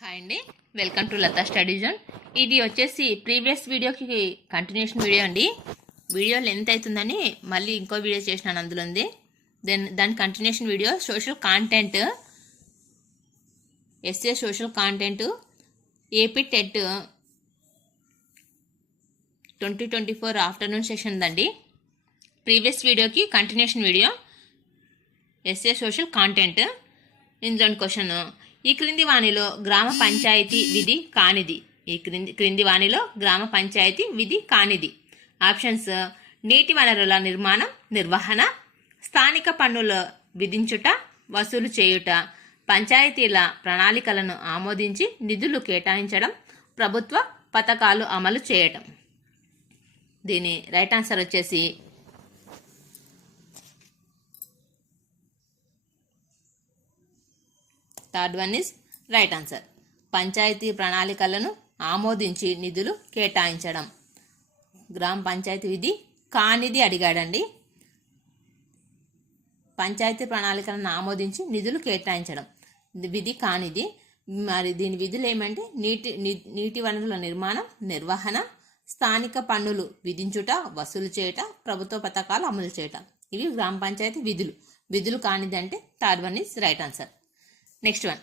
Hi అండి, welcome to Latha study zone. ఇది వచ్చేసి ప్రీవియస్ వీడియోకి కంటిన్యూషన్ వీడియో అండి. వీడియో లెంత్ అవుతుందని మళ్ళీ ఇంకో వీడియో చేసినాను, అందులో ఉంది. దాని continuation video social content, SA social content AP TET 2024 afternoon session దండి. ప్రీవియస్ వీడియోకి continuation video SA social content. ఇందులోని క్వశ్చన్: ఈ క్రింది వాణిలో గ్రామ పంచాయతీ విధి కానిది. ఈ క్రింది వాణిలో గ్రామ పంచాయతీ విధి కానిది. ఆప్షన్స్: నీటి వనరుల నిర్మాణం, నిర్వహణ, స్థానిక పన్నులు విధించుట, వసూలు చేయుట, పంచాయతీల ప్రణాళికలను ఆమోదించి నిధులు కేటాయించడం, ప్రభుత్వ పథకాలు అమలు చేయటం. దీని రైట్ ఆన్సర్ వచ్చేసి third one is right answer. Panchayati ప్రణాళికలను ఆమోదించి నిధులు కేటాయించడం. గ్రామ పంచాయతీ విధి కానిది అడిగాడండి. పంచాయతీ ప్రణాళికలను ఆమోదించి నిధులు కేటాయించడం విధి కానిది. మరి దీని విధులు ఏమంటే నీటి వనరుల నిర్మాణం, నిర్వహణ, స్థానిక పన్నులు విధించుట, వసూలు చేయట, ప్రభుత్వ పథకాలు అమలు చేయటం. ఇవి గ్రామ పంచాయతీ విధులు. విధులు కానిది అంటే third one is right answer. Next one: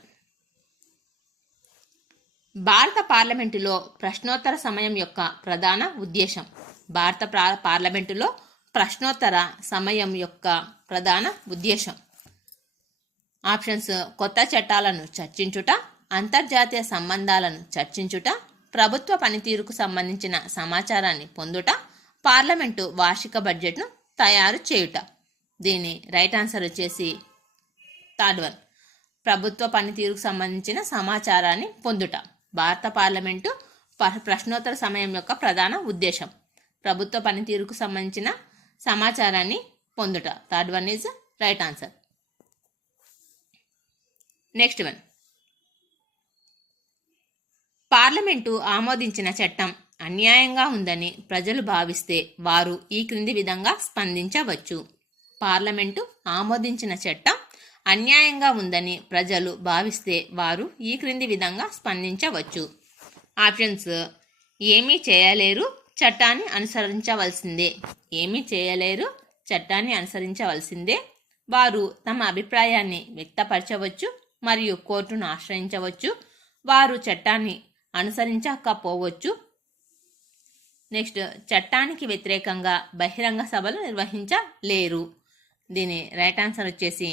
భారత పార్లమెంటులో ప్రశ్నోత్తర సమయం యొక్క ప్రధాన ఉద్దేశం. భారత పార్లమెంటులో ప్రశ్నోత్తర సమయం యొక్క ప్రధాన ఉద్దేశం. ఆప్షన్స్: కొత్త చట్టాలను చర్చించుట, అంతర్జాతీయ సంబంధాలను చర్చించుట, ప్రభుత్వ పనితీరుకు సంబంధించిన సమాచారాన్ని పొందుట, పార్లమెంటు వార్షిక బడ్జెట్ను తయారు చేయుట. దీని రైట్ ఆన్సర్ వచ్చేసి థర్డ్ వన్, ప్రభుత్వ పనితీరుకు సంబంధించిన సమాచారాన్ని పొందుట. భారత పార్లమెంటు ప్రశ్నోత్తర సమయం యొక్క ప్రధాన ఉద్దేశం ప్రభుత్వ పనితీరుకు సంబంధించిన సమాచారాన్ని పొందుట. Third one is right answer. Next one: parliament ఆమోదించిన చట్టం అన్యాయంగా ఉందని ప్రజలు భావిస్తే వారు ఈ క్రింది విధంగా స్పందించవచ్చు. పార్లమెంటు ఆమోదించిన చట్టం అన్యాయంగా ఉందని ప్రజలు భావిస్తే వారు ఈ క్రింది విధంగా స్పందించవచ్చు. ఆప్షన్స్: ఏమీ చేయలేరు, చట్టాన్ని అనుసరించవలసిందే. ఏమీ చేయలేరు, చట్టాన్ని అనుసరించవలసిందే. వారు తమ అభిప్రాయాన్ని వ్యక్తపరచవచ్చు మరియు కోర్టును ఆశ్రయించవచ్చు. వారు చట్టాన్ని అనుసరించకపోవచ్చు. నెక్స్ట్: చట్టానికి వ్యతిరేకంగా బహిరంగ సభలు నిర్వహించలేరు. దీని రైట్ ఆన్సర్ వచ్చేసి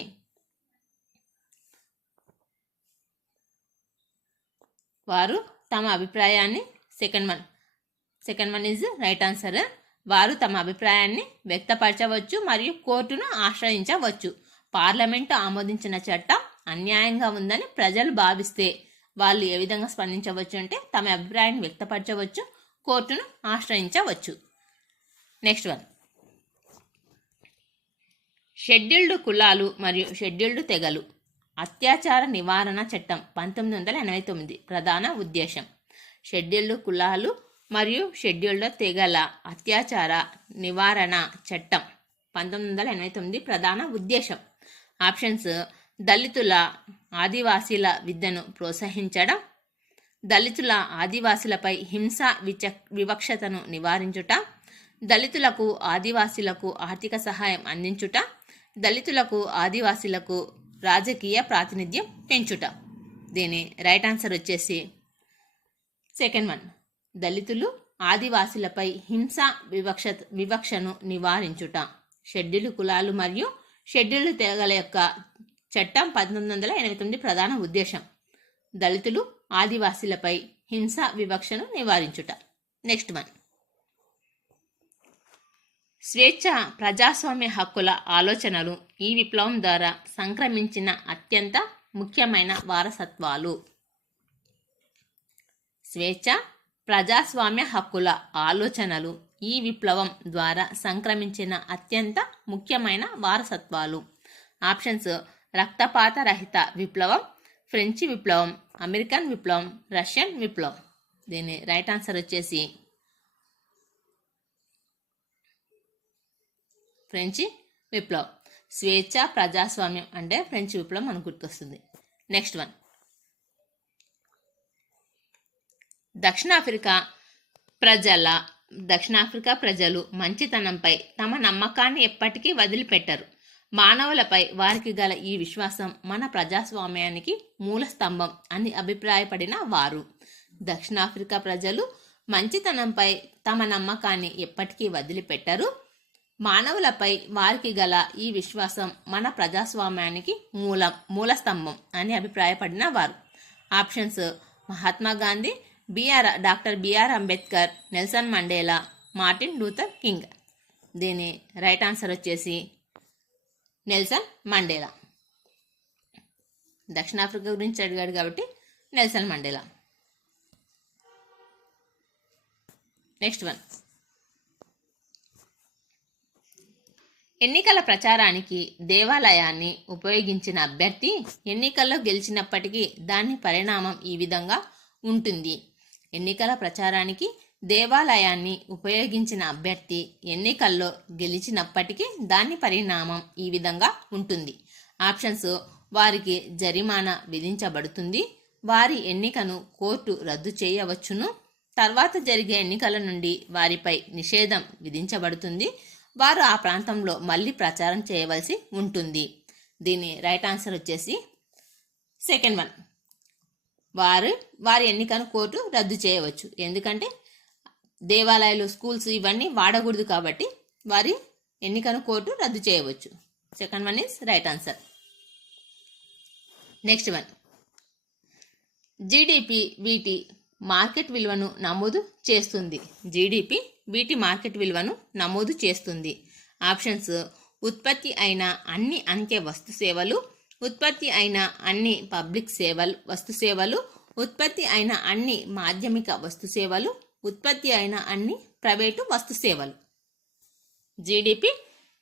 వారు తమ అభిప్రాయాన్ని second one is right answer. వారు తమ అభిప్రాయాన్ని వ్యక్తపరచవచ్చు మరియు కోర్టును ఆశ్రయించవచ్చు. పార్లమెంటు ఆమోదించిన చట్టం అన్యాయంగా ఉందని ప్రజలు భావిస్తే వాళ్ళు ఏ విధంగా స్పందించవచ్చు అంటే తమ అభిప్రాయాన్ని వ్యక్తపరచవచ్చు, కోర్టును ఆశ్రయించవచ్చు. నెక్స్ట్ వన్: షెడ్యూల్డ్ కులాలు మరియు షెడ్యూల్డ్ తెగలు అత్యాచార నివారణ చట్టం 1989 ప్రధాన ఉద్దేశం. షెడ్యూల్డ్ కులాలు మరియు షెడ్యూల్డ్ తెగల అత్యాచార నివారణ చట్టం 1989 ప్రధాన ఉద్దేశం. ఆప్షన్స్: దళితుల, ఆదివాసీల విద్యను ప్రోత్సహించడం, దళితుల, ఆదివాసీలపై హింస వివక్షతను నివారించుట, దళితులకు, ఆదివాసీలకు ఆర్థిక సహాయం అందించుట, దళితులకు, ఆదివాసీలకు రాజకీయ ప్రాతినిధ్యం పెంచుట. దీని రైట్ ఆన్సర్ వచ్చేసి సెకండ్ వన్, దళితులు, ఆదివాసీలపై హింస వివక్షను నివారించుట. షెడ్యూల్డ్ కులాలు మరియు షెడ్యూల్డ్ తెగల యొక్క చట్టం 1989 ప్రధాన ఉద్దేశం దళితులు, ఆదివాసీలపై హింస వివక్షను నివారించుట. నెక్స్ట్ వన్: స్వేచ్ఛ, ప్రజాస్వామ్య హక్కుల ఆలోచనలు ఈ విప్లవం ద్వారా సంక్రమించిన అత్యంత ముఖ్యమైన వారసత్వాలు. స్వేచ్ఛ, ప్రజాస్వామ్య హక్కుల ఆలోచనలు ఈ విప్లవం ద్వారా సంక్రమించిన అత్యంత ముఖ్యమైన వారసత్వాలు. ఆప్షన్స్: రక్తపాత రహిత విప్లవం, ఫ్రెంచి విప్లవం, అమెరికన్ విప్లవం, రష్యన్ విప్లవం. దీని రైట్ ఆన్సర్ వచ్చేసి ఫ్రెంచి విప్లవం. స్వేచ్ఛ, ప్రజాస్వామ్యం అంటే ఫ్రెంచ్ విప్లవం మనకు గుర్తొస్తుంది. నెక్స్ట్ వన్: దక్షిణాఫ్రికా ప్రజలు మంచితనంపై తమ నమ్మకాన్ని ఎప్పటికీ వదిలిపెట్టరు. మానవులపై వారికి గల ఈ విశ్వాసం మన ప్రజాస్వామ్యానికి మూల స్తంభం అని అభిప్రాయపడిన వారు. దక్షిణాఫ్రికా ప్రజలు మంచితనంపై తమ నమ్మకాన్ని ఎప్పటికీ వదిలిపెట్టరు. మానవులపై వారికి గల ఈ విశ్వాసం మన ప్రజాస్వామ్యానికి మూల స్తంభం అని అభిప్రాయపడిన వారు. Options: Mahatma Gandhi, doctor B R Ambedkar, Nelson Mandela, Martin Luther King. దీని రైట్ ఆన్సర్ వచ్చేసి నెల్సన్ మండేలా. దక్షిణాఫ్రికా గురించి అడిగాడు కాబట్టి నెల్సన్ మండేలా. Next one. ఎన్నికల ప్రచారానికి దేవాలయాన్ని ఉపయోగించిన అభ్యర్థి ఎన్నికల్లో గెలిచినప్పటికీ దాని పరిణామం ఈ విధంగా ఉంటుంది. ఎన్నికల ప్రచారానికి దేవాలయాన్ని ఉపయోగించిన అభ్యర్థి ఎన్నికల్లో గెలిచినప్పటికీ దాని పరిణామం ఈ విధంగా ఉంటుంది. ఆప్షన్స్: వారికి జరిమానా విధించబడుతుంది, వారి ఎన్నికను కోర్టు రద్దు చేయవచ్చును, తర్వాత జరిగే ఎన్నికల నుండి వారిపై నిషేధం విధించబడుతుంది, వారు ఆ ప్రాంతంలో మళ్ళీ ప్రచారం చేయవలసి ఉంటుంది. దీని రైట్ ఆన్సర్ వచ్చేసి సెకండ్ వన్. వారి ఎన్నికను కోర్టు రద్దు చేయవచ్చు. ఎందుకంటే దేవాలయాలు, స్కూల్స్ ఇవన్నీ వాడకూడదు కాబట్టి వారి ఎన్నికను కోర్టు రద్దు చేయవచ్చు. Second one is right answer. Next one. GDP వీటి మార్కెట్ విలువను నమోదు చేస్తుంది. జీడిపి వీటి మార్కెట్ విలువను నమోదు చేస్తుంది. ఆప్షన్స్: ఉత్పత్తి అయిన అన్ని అంకె వస్తు సేవలు, ఉత్పత్తి అయిన అన్ని పబ్లిక్ వస్తు సేవలు, ఉత్పత్తి అయిన అన్ని మాధ్యమిక వస్తు సేవలు, ఉత్పత్తి అయిన అన్ని ప్రైవేటు వస్తు సేవలు. జీడిపి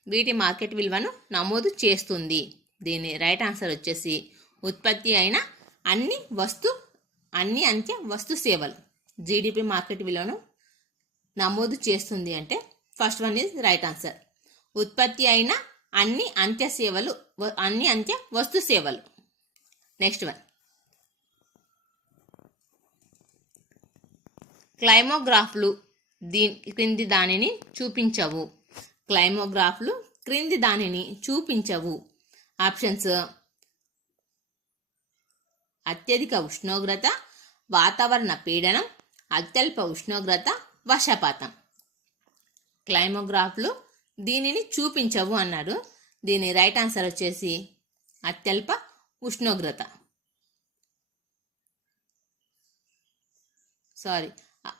వీటి మార్కెట్ విలువను నమోదు చేస్తుంది. దీని రైట్ ఆన్సర్ వచ్చేసి ఉత్పత్తి అయిన అన్ని అంకె వస్తు సేవలు. జీడిపి మార్కెట్ విలువను నమోదు చేస్తుంది అంటే first one is right answer. ఉత్పత్తి అయిన అన్ని అంకె వస్తు సేవలు. Next one. క్లైమోగ్రాఫ్లు క్రింది దానిని చూపించవు. క్లైమోగ్రాఫ్లు క్రింది దానిని చూపించవు. ఆప్షన్స్: అత్యధిక ఉష్ణోగ్రత, వాతావరణ పీడనం, అత్యల్ప ఉష్ణోగ్రత, వర్షపాతం. క్లైమోగ్రాఫ్లు దీనిని చూపించవు అన్నాడు. దీని రైట్ ఆన్సర్ వచ్చేసి అత్యల్ప ఉష్ణోగ్రత.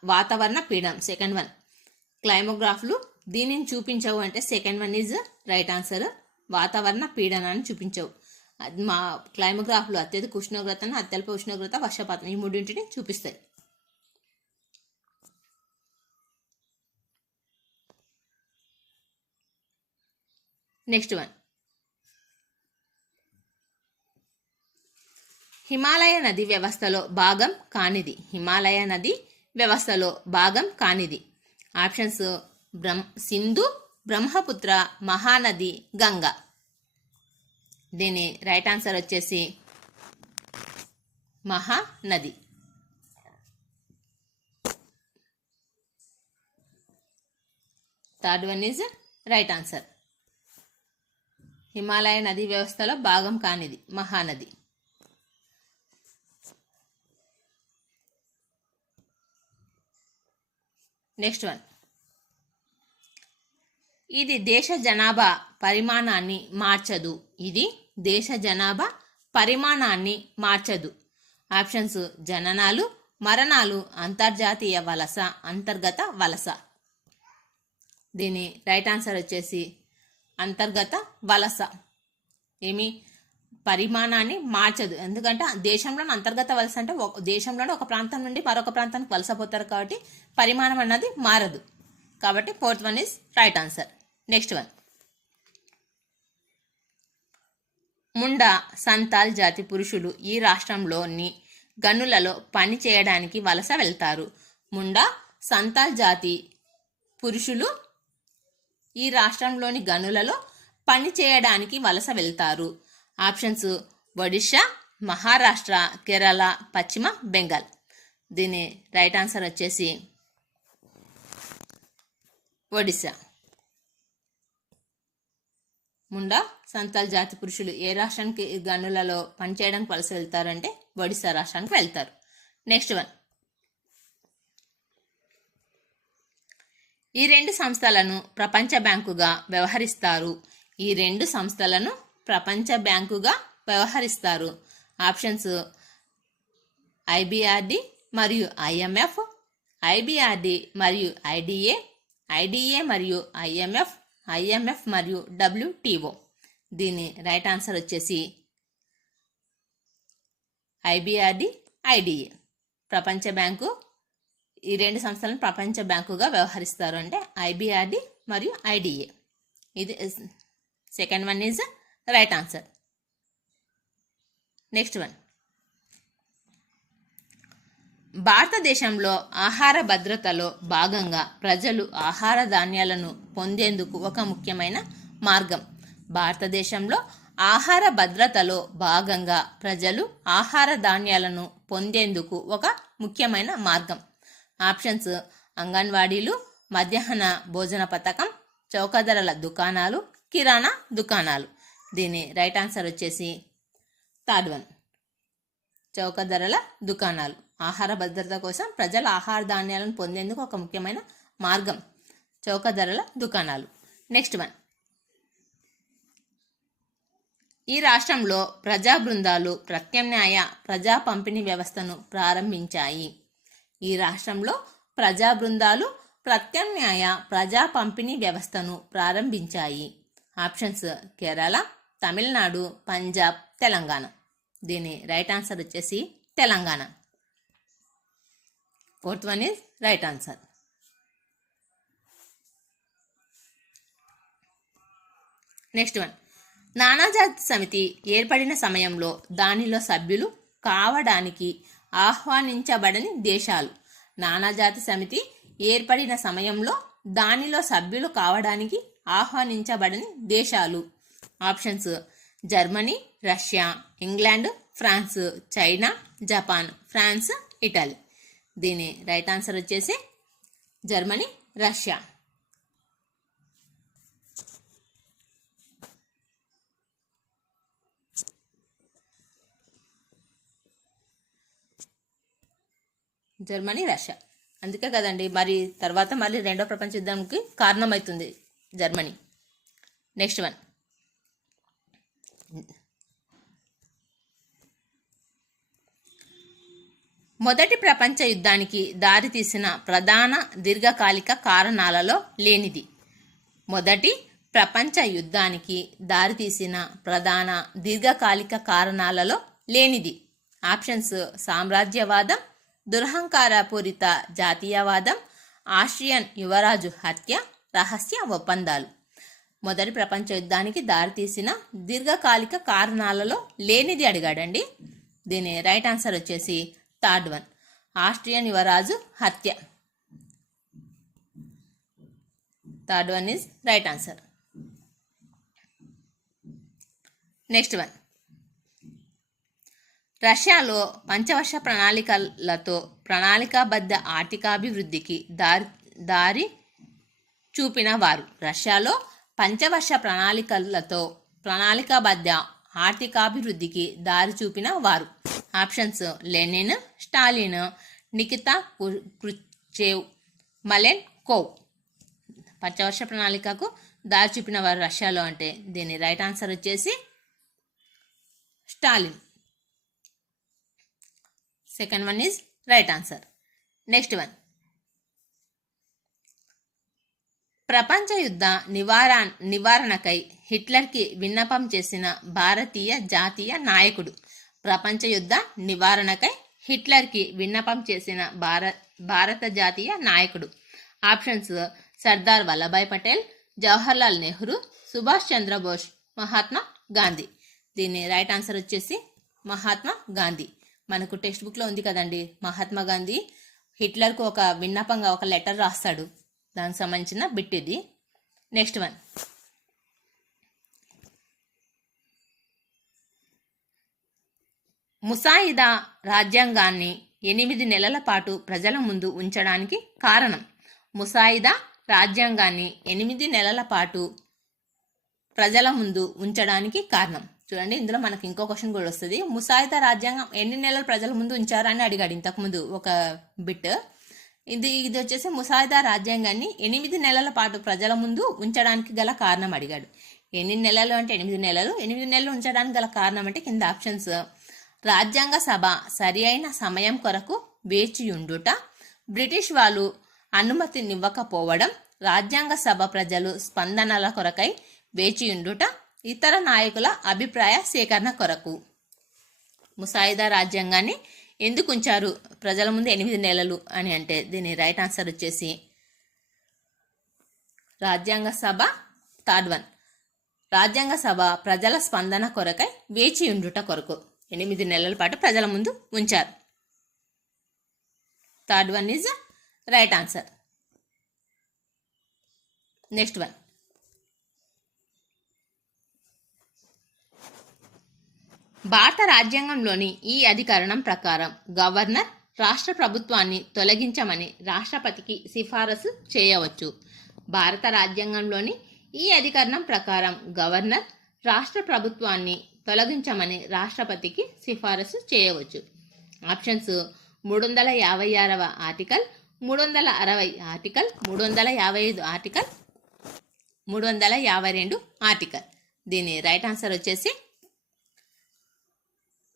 వాతావరణ పీడనం సెకండ్ వన్. క్లైమోగ్రాఫ్లు దీనిని చూపించవు అంటే second one is right answer. వాతావరణ పీడనాన్ని చూపించవు. మా క్లైమోగ్రాఫ్లు అత్యధిక ఉష్ణోగ్రతను, అత్యల్ప ఉష్ణోగ్రత, వర్షపాతం ఈ మూడింటిని చూపిస్తాయి. Next one. హిమాలయ నది వ్యవస్థలో భాగం కానిది. హిమాలయ నది వ్యవస్థలో భాగం కానిది. ఆప్షన్స్: సింధు, బ్రహ్మపుత్ర, మహానది, గంగా. దీని రైట్ ఆన్సర్ వచ్చేసి Mahanadi. Third one is right answer. Himalaya నది వ్యవస్థలో భాగం కానిది మహానది. Next one. ఇది దేశ జనాభా పరిమాణాన్ని మార్చదు. ఇది దేశ జనాభా పరిమాణాన్ని మార్చదు. ఆప్షన్స్: జననాలు, మరణాలు, అంతర్జాతీయ వలస, అంతర్గత వలస. దీని రైట్ ఆన్సర్ వచ్చేసి అంతర్గత వలస. పరిమాణాన్ని మార్చదు. ఎందుకంటే దేశంలోని అంతర్గత వలస అంటే దేశంలోని ఒక ప్రాంతం నుండి మరొక ప్రాంతానికి వలసపోతారు కాబట్టి పరిమాణం అన్నది మారదు. కాబట్టి fourth one is right answer. Next one. Munda Santal జాతి పురుషులు ఈ రాష్ట్రంలోని గనులలో పని చేయడానికి వలస వెళ్తారు. ముండా సంతాల్ జాతి పురుషులు ఈ రాష్ట్రంలోని గనులలో పని చేయడానికి వలస వెళ్తారు. ఆప్షన్స్: ఒడిషా, మహారాష్ట్ర, కేరళ, పశ్చిమ బెంగాల్. దీని రైట్ ఆన్సర్ వచ్చేసి ఒడిశా. ముండా సంతాల్ జాతి పురుషులు ఏ రాష్ట్రానికి గనులలో పనిచేయడానికి వలస వెళ్తారంటే ఒడిశా రాష్ట్రానికి వెళ్తారు. నెక్స్ట్ వన్, ఈ రెండు సంస్థలను ప్రపంచ బ్యాంకుగా వ్యవహరిస్తారు. ఈ రెండు సంస్థలను ప్రపంచ బ్యాంకుగా వ్యవహరిస్తారు. ఆప్షన్స్ ఐబిఆర్డి మరియు ఐఎంఎఫ్, ఐబిఆర్డి మరియు ఐడిఏ, ఐడిఏ మరియు ఐఎంఎఫ్, ఐఎంఎఫ్ మరియు డబ్ల్యూటీఓ. దీని రైట్ ఆన్సర్ వచ్చేసి ఐబిఆర్డి, ఐడిఏ. ప్రపంచ బ్యాంకు ఈ రెండు సంస్థలను ప్రపంచ బ్యాంకుగా వ్యవహరిస్తారు అంటే ఐబిఆర్డి మరియు ఐడిఏ. ఇది second one is right answer. Next one, భారతదేశంలో ఆహార భద్రతలో భాగంగా ప్రజలు ఆహార ధాన్యాలను పొందేందుకు ఒక ముఖ్యమైన మార్గం. భారతదేశంలో ఆహార భద్రతలో భాగంగా ప్రజలు ఆహార ధాన్యాలను పొందేందుకు ఒక ముఖ్యమైన మార్గం. ఆప్షన్స్ అంగన్వాడీలు, మధ్యాహ్న భోజన పథకం, చౌక ధరల దుకాణాలు, కిరాణా దుకాణాలు. దీని రైట్ ఆన్సర్ వచ్చేసి థర్డ్ వన్, చౌక ధరల దుకాణాలు. ఆహార భద్రత కోసం ప్రజలు ఆహార ధాన్యాలను పొందేందుకు ఒక ముఖ్యమైన మార్గం చౌక ధరల దుకాణాలు. నెక్స్ట్ వన్, ఈ రాష్ట్రంలో ప్రజా బృందాలు ప్రత్యామ్నాయ ప్రజా పంపిణీ వ్యవస్థను ప్రారంభించాయి. ఈ రాష్ట్రంలో ప్రజా బృందాలు ప్రత్యామ్నాయ ప్రజా పంపిణీ వ్యవస్థను ప్రారంభించాయి. ఆప్షన్స్ కేరళ, తమిళనాడు, పంజాబ్, తెలంగాణ. దీని రైట్ ఆన్సర్ వచ్చేసి Telangana. Fourth one is right answer. Next one, నానాజాతి సమితి ఏర్పడిన సమయంలో దానిలో సభ్యులు కావడానికి ఆహ్వానించబడని దేశాలు. నానాజాతి సమితి ఏర్పడిన సమయంలో దానిలో సభ్యులు కావడానికి ఆహ్వానించబడని దేశాలు. Options Germany, Russia, England, France, China, Japan, France, Italy. దీని రైట్ ఆన్సర్ వచ్చేసి జర్మనీ, రష్యా. Germany, Russia. అందుకే కదండి మరి తర్వాత మళ్ళీ రెండో ప్రపంచ యుద్ధానికి కారణమవుతుంది జర్మనీ. నెక్స్ట్ వన్, మొదటి ప్రపంచ యుద్ధానికి దారితీసిన ప్రధాన దీర్ఘకాలిక కారణాలలో లేనిది. మొదటి ప్రపంచ యుద్ధానికి దారితీసిన ప్రధాన దీర్ఘకాలిక కారణాలలో లేనిది. ఆప్షన్స్ సామ్రాజ్యవాదం, దురహంకారపూరిత జాతీయవాదం, ఆస్ట్రియన్ యువరాజు హత్య, రహస్య ఒప్పందాలు. మొదటి ప్రపంచ యుద్ధానికి దారితీసిన దీర్ఘకాలిక కారణాలలో లేనిది అడిగాడండి. దీని రైట్ ఆన్సర్ వచ్చేసి థర్డ్ వన్, ఆస్ట్రియన్ యువరాజు హత్య. Third one is right answer. Next one, రష్యాలో పంచవర్ష ప్రణాళికలతో ప్రణాళికాబద్ధ ఆర్థికాభివృద్ధికి దారి చూపిన వారు. రష్యాలో పంచవర్ష ప్రణాళికలతో ప్రణాళికాబద్ధ ఆర్థికాభివృద్ధికి దారి చూపిన వారు. Options Lenin, Stalin, Nikita Khrushchev, Malenkov. పంచవర్ష ప్రణాళికకు దారి చూపిన వారు రష్యాలో అంటే దీని రైట్ ఆన్సర్ వచ్చేసి Stalin. Second one is right answer. Next one, ప్రపంచ యుద్ధ నివారణకై హిట్లర్కి విన్నపం చేసిన భారతీయ జాతీయ నాయకుడు. ప్రపంచ యుద్ధ నివారణకై హిట్లర్కి విన్నపం చేసిన భారత జాతీయ నాయకుడు. ఆప్షన్స్ సర్దార్ వల్లభాయ్ పటేల్, జవహర్లాల్ నెహ్రూ, సుభాష్ చంద్రబోస్, మహాత్మా గాంధీ. దీని రైట్ ఆన్సర్ వచ్చేసి మహాత్మా గాంధీ. మనకు టెక్స్ట్ బుక్లో ఉంది కదండి, మహాత్మా గాంధీ హిట్లర్కు ఒక విన్నపంగా ఒక లెటర్ రాస్తాడు, దానికి సంబంధించిన బిట్ ఇది. నెక్స్ట్ వన్, ముసాయిదా రాజ్యాంగాన్ని 8 నెలల పాటు ప్రజల ముందు ఉంచడానికి కారణం. ముసాయిదా రాజ్యాంగాన్ని 8 నెలల పాటు ప్రజల ముందు ఉంచడానికి కారణం. చూడండి, ఇందులో మనకి ఇంకో క్వశ్చన్ కూడా వస్తుంది. ముసాయిదా రాజ్యాంగం ఎన్ని నెలలు ప్రజల ముందు ఉంచారని అడిగాడు ఇంతకుముందు ఒక బిట్. ఇది వచ్చేసి ముసాయిదా రాజ్యాంగాన్ని 8 నెలల పాటు ప్రజల ముందు ఉంచడానికి గల కారణం అడిగాడు. ఎన్ని నెలలు అంటే 8 నెలలు. 8 నెలలు ఉంచడానికి గల కారణం అంటే కింద ఆప్షన్స్: రాజ్యాంగ సభ సరి అయిన సమయం కొరకు వేచియుండుట, బ్రిటిష్ వాళ్ళు అనుమతినివ్వకపోవడం, రాజ్యాంగ సభ ప్రజలు స్పందనల కొరకై వేచియుండుట, ఇతర నాయకుల అభిప్రాయ సేకరణ కొరకు. ముసాయిదా రాజ్యాంగాన్ని ఎందుకు ఉంచారు ప్రజల ముందు 8 నెలలు అని అంటే దీని రైట్ ఆన్సర్ వచ్చేసి రాజ్యాంగ సభ. థర్డ్ వన్, రాజ్యాంగ సభ ప్రజల స్పందన కొరకై వేచి ఉండుట కొరకు 8 నెలల పాటు ప్రజల ముందు ఉంచారు. Third one is right answer. Next one, భారత రాజ్యాంగంలోని ఈ అధికరణం ప్రకారం గవర్నర్ రాష్ట్ర ప్రభుత్వాన్ని తొలగించమని రాష్ట్రపతికి సిఫారసు చేయవచ్చు. భారత రాజ్యాంగంలోని ఈ అధికరణం ప్రకారం గవర్నర్ రాష్ట్ర ప్రభుత్వాన్ని తొలగించమని రాష్ట్రపతికి సిఫారసు చేయవచ్చు. ఆప్షన్స్: 356వ ఆర్టికల్, 360 ఆర్టికల్, 355 ఆర్టికల్, 352 ఆర్టికల్. దీని రైట్ ఆన్సర్ వచ్చేసి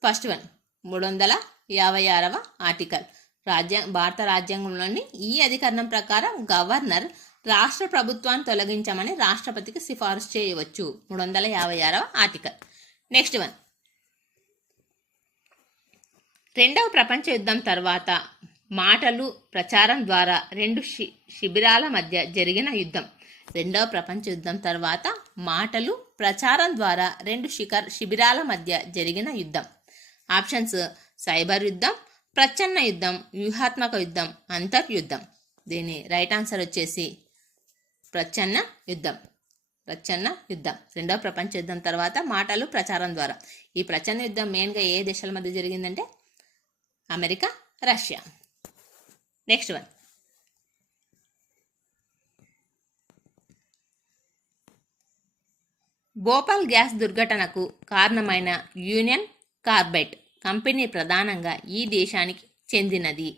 ఫస్ట్ వన్ 356వ ఆర్టికల్. భారత రాజ్యాంగంలోని ఈ అధికరణం ప్రకారం గవర్నర్ రాష్ట్ర ప్రభుత్వాన్ని తొలగించమని రాష్ట్రపతికి సిఫారసు చేయవచ్చు. 356వ ఆర్టికల్. నెక్స్ట్ వన్, రెండవ ప్రపంచ యుద్ధం తర్వాత మాటలు ప్రచారం ద్వారా 2 శిబిరాల మధ్య జరిగిన యుద్ధం. రెండవ ప్రపంచ యుద్ధం తర్వాత మాటలు ప్రచారం ద్వారా 2 శిబిరాల మధ్య జరిగిన యుద్ధం. ఆప్షన్స్: సైబర్ యుద్ధం, ప్రచ్ఛన్న యుద్ధం, వ్యూహాత్మక యుద్ధం, అంతర్యుద్ధం. దీని రైట్ ఆన్సర్ వచ్చేసి ప్రచ్ఛన్న యుద్ధం. ప్రచ్ఛన్న యుద్ధం రెండవ ప్రపంచ యుద్ధం తర్వాత మాటలు ప్రచారం ద్వారా. ఈ ప్రచ్ఛన్న యుద్ధం మెయిన్గా ఏ దేశాల మధ్య జరిగిందంటే America, Russia. Next one, Bhopal gas దుర్ఘటనకు కారణమైన యూనియన్ కార్బైడ్ కంపెనీ ప్రధానంగా ఈ దేశానికి చెందినది.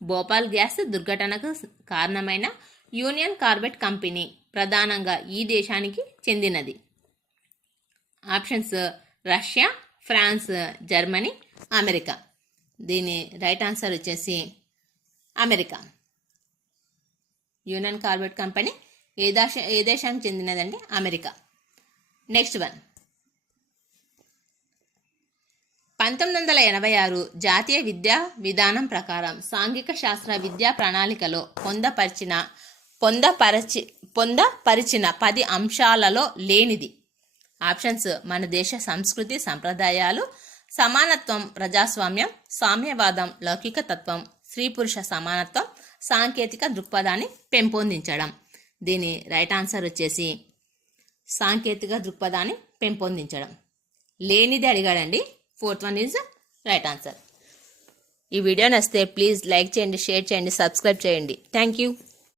భోపాల్ గ్యాస్ దుర్ఘటనకు కారణమైన యూనియన్ కార్బైడ్ కంపెనీ ప్రధానంగా ఈ దేశానికి చెందినది. Options: Russia, France, Germany, America. దీని రైట్ ఆన్సర్ వచ్చేసి అమెరికా. యూనియన్ కార్బైడ్ కంపెనీ ఏ దేశానికి చెందినదంటే అమెరికా. నెక్స్ట్ వన్, 1986 జాతీయ విద్యా విధానం ప్రకారం సాంఘిక శాస్త్ర విద్యా ప్రణాళికలో పొందపరిచిన 10 అంశాలలో లేనిది. ఆప్షన్స్: మన దేశ సంస్కృతి సంప్రదాయాలు, సమానత్వం, ప్రజాస్వామ్యం, సామ్యవాదం, లౌకిక తత్వం, స్త్రీ పురుష సమానత్వం, సాంకేతిక దృక్పథాన్ని పెంపొందించడం. దీని రైట్ ఆన్సర్ వచ్చేసి సాంకేతిక దృక్పథాన్ని పెంపొందించడం. లేనిది అడిగాడండి. Fourth one is right answer. ఈ వీడియో నచ్చితే ప్లీజ్ లైక్ చేయండి, షేర్ చేయండి, సబ్స్క్రైబ్ చేయండి. Thank you.